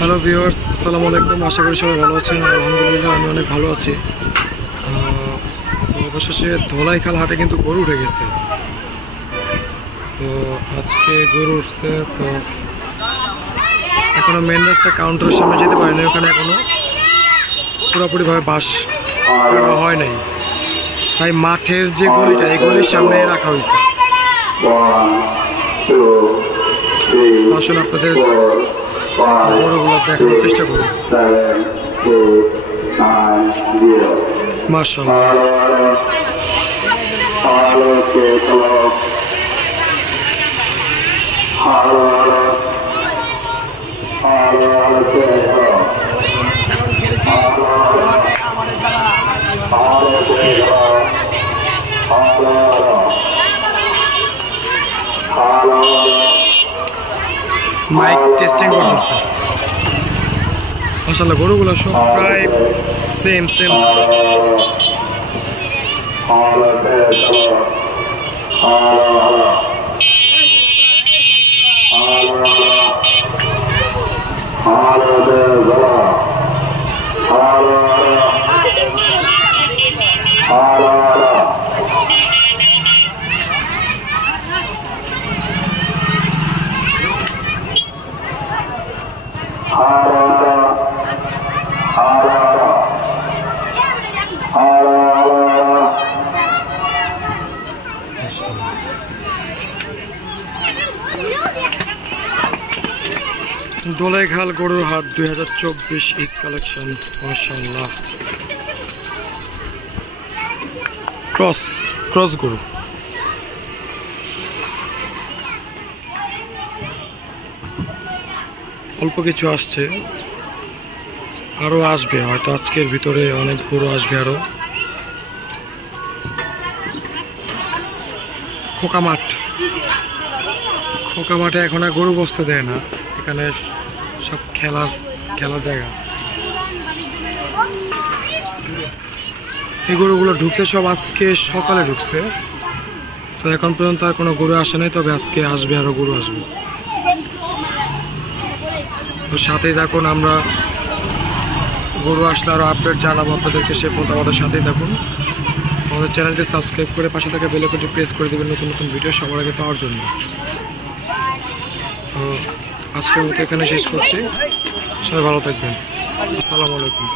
Hello viewers, আসসালামু আলাইকুম। আশা করি সবাই ভালো আছেন। আলহামদুলিল্লাহ আমি অনেক ভালো আছি। অবশেষে ধোলাইখাল হাটে কিন্তু গরু উঠে গেছে। তো আজকে গরু উঠছে, তো এখনো মেন রাস্তা কাউন্টারের সামনে যেতে পারিনি। ওখানে এখনো পুরোপুরিভাবে বাস করা হয় নাই, তাই মাঠের যে গলিটা এই গলির সামনে রাখা হয়েছে। আসলে আপনাদের গরুগুলো দেখানোর চেষ্টা করুন। মাশাআল্লাহ, মাইক টেস্টিং করতেছে। মাশাআল্লাহ, গরুগুলো সব প্রায় সেম ধোলাইখাল গরুর হাট 2024 ঈদ কালেকশন। মাশাআল্লাহ, ক্রস গরু। অল্প কিছু আসছে, আরো আসবে হয়তো আজকের ভিতরে, অনেক গরু আসবে আরো। খোকা মাঠে এখন আর গরু বসতে দেয় না, এখানে সব খেলার জায়গা। এই গরুগুলো ঢুকতে সব আজকে সকালে ঢুকছে, তো এখন পর্যন্ত আর কোনো গরু আসে নাই, তবে আজকে আসবে, আরো গরু আসবে। তো সাথেই থাকুন, আমরা গরু আসলে আরো আপডেট জানাবো আপনাদেরকে। সে পর্যন্ত আমাদের সাথেই থাকুন। আমাদের চ্যানেলটি সাবস্ক্রাইব করে পাশে থাকা বেল আইকনটি প্রেস করে দেবেন নতুন নতুন ভিডিও সবার আগে পাওয়ার জন্য। তো আজকের মতো এখানে শেষ করছি। সবাই ভালো থাকবেন। আসসালামু আলাইকুম।